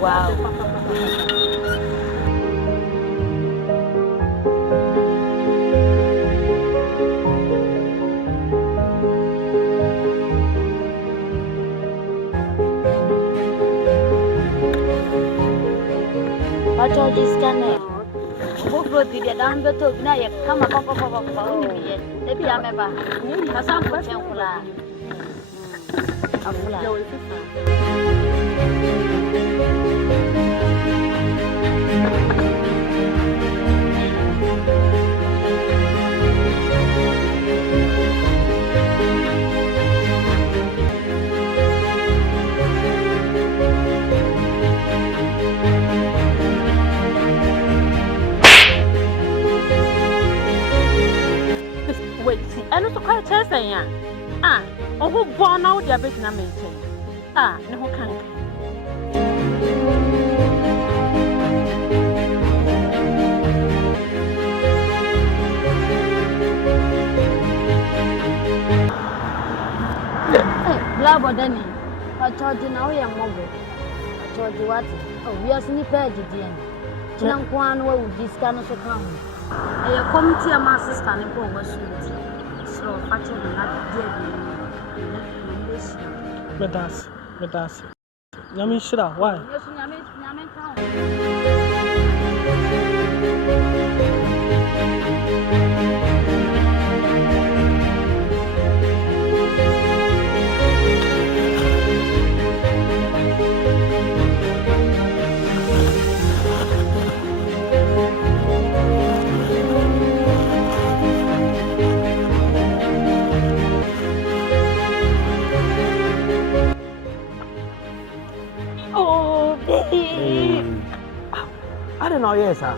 Wow. What are these cannon? Who brought the down the top? Now you come up only me. Let me remember. Some question. Wait, see, I don't quite tell you. Ah, oh, who born out your business maintain? Ah, no, can't. Bodani, I told you now you're mobile. I told you what? Oh, we are snipped again. Chinanquan will this kind of come. I come to your master's standing for was so actually not dead. But that's. Yami Shira, why? I don't know, yes, sir.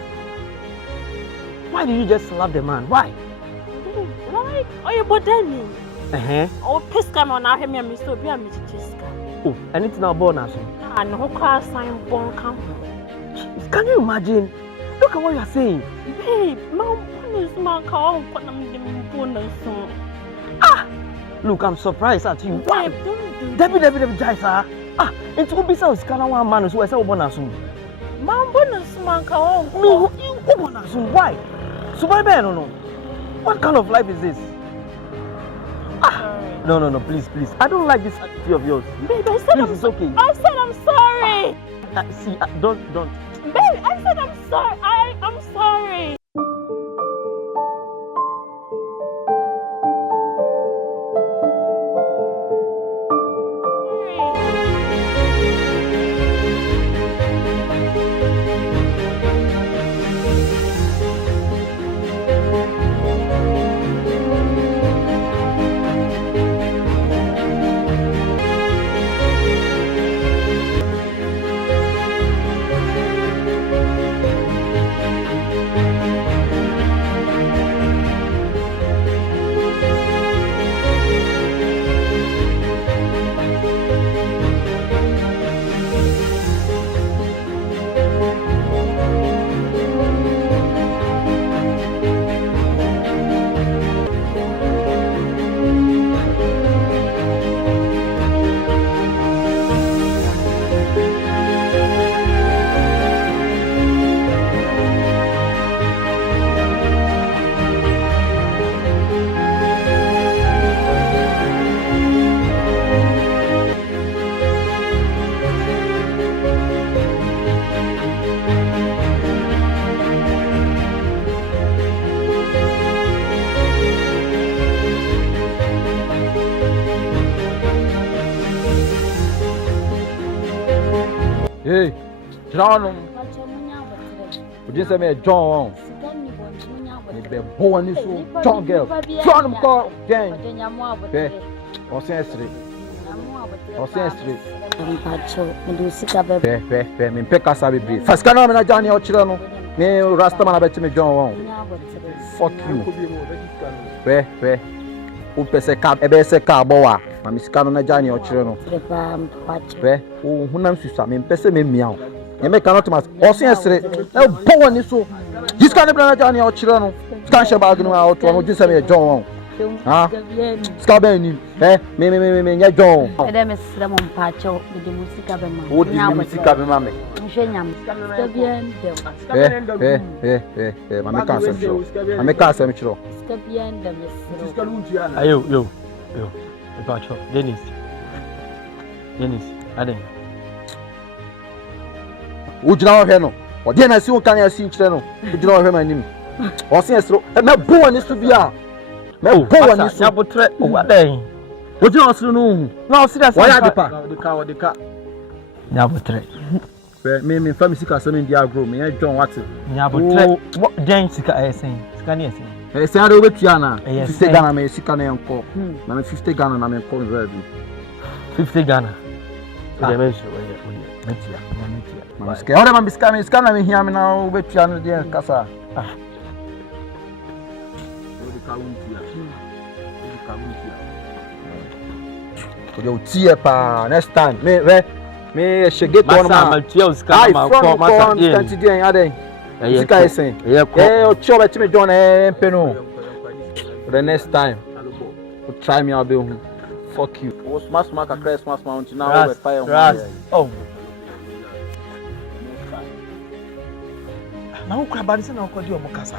Why did you just slap the man? Why? Why? Oh, you Bodani. Oh, Piscam on our hemi and Mr. Biam, Mr. Oh, anything about bonus? And no class sign born come. Can you imagine? Look at what you're saying. Babe, Mom, bonus man can't put them bonus. Ah! Look, I'm surprised at you. Why? Debbie, Jaisa. Ah, it will be so scanner one man who I saw bonus. Mom, bonus man can't. No, you bonus. Why? So, why, no. What kind of life is this? Ah! No, please. I don't like this attitude of yours. Babe, I said it's okay. I said I'm sorry. See, don't. Babe, I said I'm sorry. I'm sorry. Hey, John, would you say me John? The boy is so John girl. John call Jane. Or sensory. Me pick us a bit. First, can I Johnny or Chilano? Me Rastaman, I bet me John. Fuck you. Where? Who pese cab, ebese carboa. My Miss Canona Johnny or Chilano. Where? Who names you some? Pese me meow. You make cannot mask. Or sensory. Oh, boy, is so. This kind of Johnny or Chilano. Stanch about out to just say John. Sika be ni. Me nya John. Ede me sira mo mpacho me de musika be ma. Wo di musika be ma me. Nhwe nyam. Sika bien dem. Ma me ka asem chiro. Ma me ka asem chiro. Sika bien dem sira. Ayo, yo. Mpacho, Dennis, ade. Ujina wo hwe no. Odi na si wo kan ya si nchire no. Ujina wo hwe ma nim. O se esro. Me bo ani so bia. Me bo ani so. Ya botre, o ade. Ujina osro no. Na o serious. Wa ya depa. De ka. Ya botre. Me family sika asem ndi agro me ya John what? Ya botre. Den sika esen. Sika ni esen. Say I do betua na 50 Ghana me sika na enko. Na me 50 Ghana na me enko ready. 50 Ghana. Ode me so metia. Ma sika. Ora ma sika na me hia me na betua no de kasa. Ode utie pa next time. Me shege to ma matia uska ma ko ma ta ye. Sika esen. O choba ti me John peno. The next time, you try me, I'll be home. Fuck you. Oh, smash a crash, smash mountain. Now we're fire. Oh. Now, Crabadison, I'll call you a Mocasa.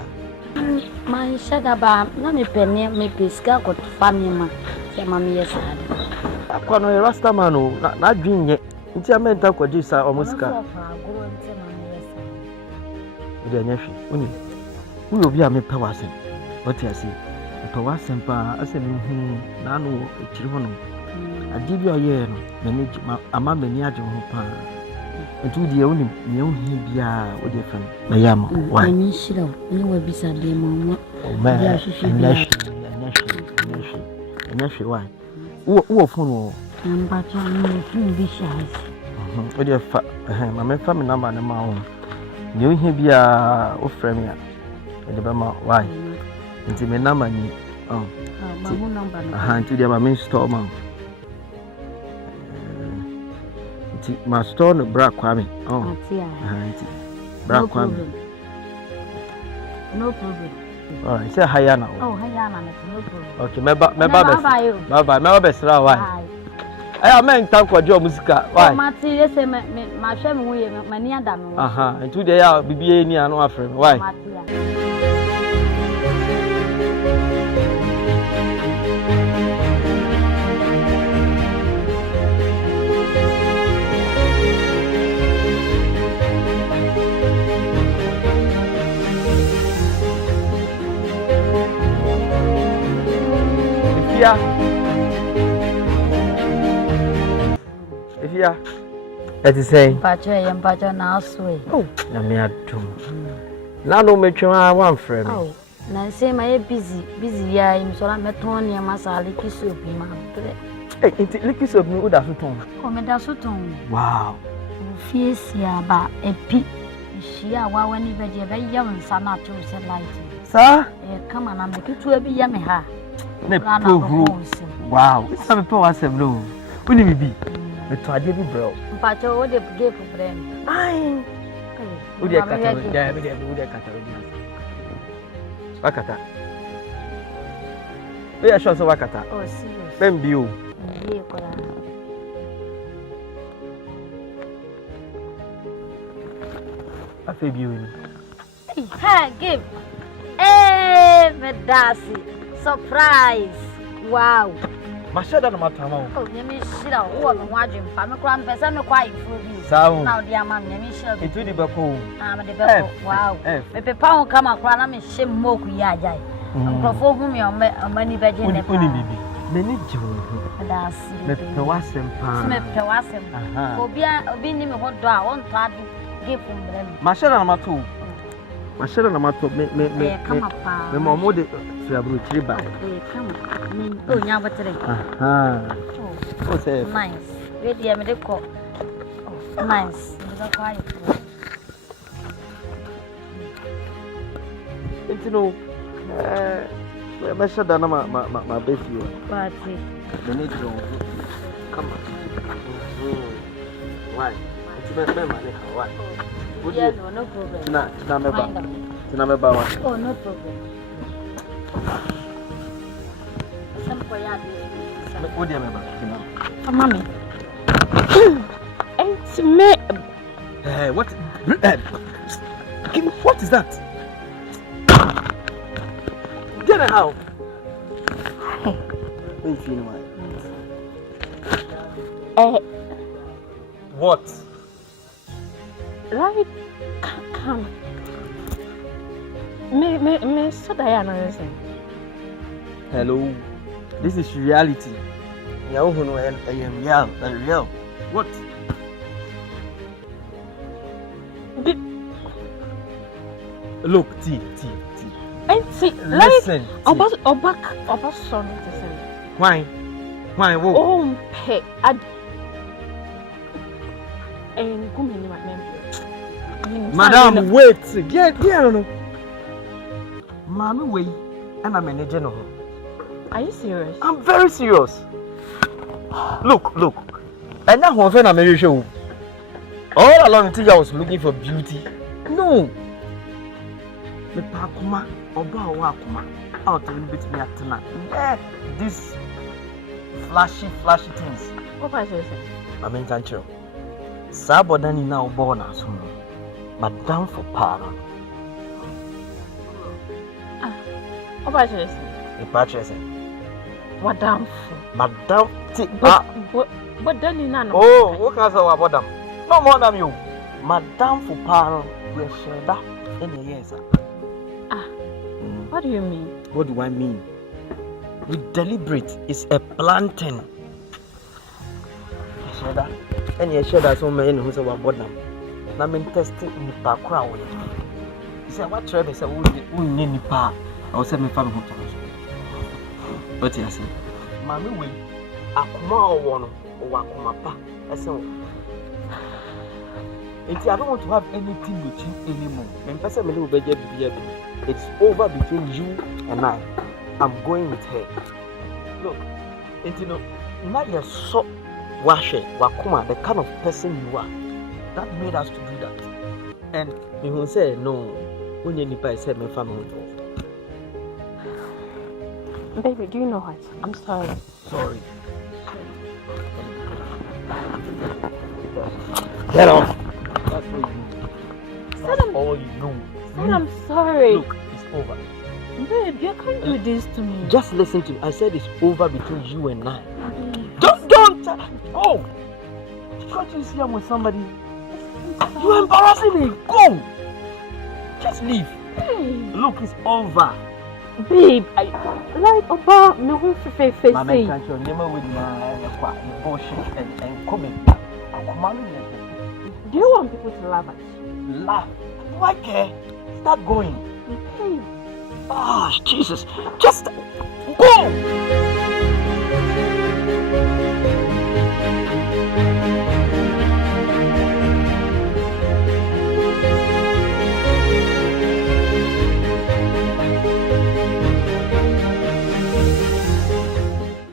My shadaba, no me penny, me pisca got family, say, Mammy, yes, I can't know a Rasta man, not doing yet. It's a mental quadrisa or Musca. Dear nephew, we will be a me powers. What I see. Pawasempa asem na no echiri ade bi oye no mani ama mani aje ho pa ntu die woni me ohi bia wo de fam na yam why ni shira ni wa bisa de mo ya nyashi why wo phone namba cha ni fun bi shas wo de fa ma me fa me number na ma wo ni ohi bia wo frame ya de ba ma why nti me number ni ma mo number no nti dia ma me store ma nti ma store no bra kwa me nti bra kwa me no problem all right say higher now higher na no problem okay me bye me ba sra why aya men tan kwa jo musica why ma ti le say ma hwe me hu ye ma ni ada me nti dia ya bibie ni anu afre why Afia. That is saying. Pacho na aswe. Oh, na me adum. Na no me twa one friend. Oh, na say my busy ya im so la meton ne ma sa Liki soap ma pre. Eh, Liki soap ni uda so ton. Oh, me da so ton. Wow. Fies ya ba epi. Shia wa wani be je be ya nsa na to se light. Sir? Kama na me tutu abi ya me ha. Ne pro. Wow. Isa me po asem no. Uni bibi. Me to ade bi bro. Pacho wo de give brain. Ai. Udi akata. Ya me de udi akata. Wakata. We are sure so wakata. Oh, serious. Bem biu. Ye kola. Afi biu ni. Ha, give. Eh, medasi. Surprise. Wow. Mashada na matama o. Oh, nyame shira wo me waje mfa me kura mpesa me kwa ifo bi. Sawo. Na odi ama nyame shira bi. Itu di bako. Me de bako. Wow. Me pepa ho kama kura na me hye moku ya ajai. Nkrofo hu me omani beje ne pa. Uni bibi. Me ni jiwo. Medasi. Me pe wasem pa. Me pe wasem. Obi ni me ho do a won to adu give mbrem. Mashada na mato. Mashada na mato me mo de fiabru chiriba. Kama. Oh, nya batere. Oh, say nice. Ready am de ko. Oh, nice. Ndza kwa yi. Itino mashada na ma befi o. Party. The need to come on. Why? It's me money why? Yeah, no problem. Tina me ba. Oh, no problem. What do you remember? Mommy. It's me. What? What is that? Get it out. Don't feel why. What? Right? Come. Me so Diana. Hello. This is reality. I am real. What? Look, T. Listen. Why? Whoa. Oh, pay. Madam, wait. Yeah, no. Mommy, wait. And I'm managing her. Are you serious? I'm very serious. Look. And now I'm a marriage show. All along until I was looking for beauty. No. Me pa kuma, oba wa kuma. Out a little bit me at tonight. Yeah, these flashy things. What was it? I mean, can't you? Sa Bodani now born as soon. Madam for para. What was it? The purchase. Madam. Bodani nano. Oh, what can I say about them? No more than you. Madam for para. We share that in the years. What do you mean? What do I mean? We deliberate. It's a planting. You share that? And you share that so many who say about them. I mean, testing in the background. You say, what trouble? Say, who need the power? I will say, my family who tells you. What you say? Mommy, we akuma one or akuma pa. I say, I don't want to have anything with you anymore. It's over between you and I. I'm going with her. Look, now you're so wakuma, the kind of person you are. That made us to do that. And you will say, no, when you need to say, my family. Baby, do you know what? I'm sorry. Sorry. Get off. That's what you know. That's all you know. I'm sorry. Look, it's over. Babe, you can't do this to me. Just listen to me. I said it's over between you and I. Don't go. Can't you see I'm with somebody? You're embarrassing me. Go. Just leave. Hey. Look, it's over. Babe, I like about no face. Mama, can't you never with my bullshit and coming? Do you want people to laugh at you? Laugh? Do I care? Start going. Babe. Ah, Jesus. Just go.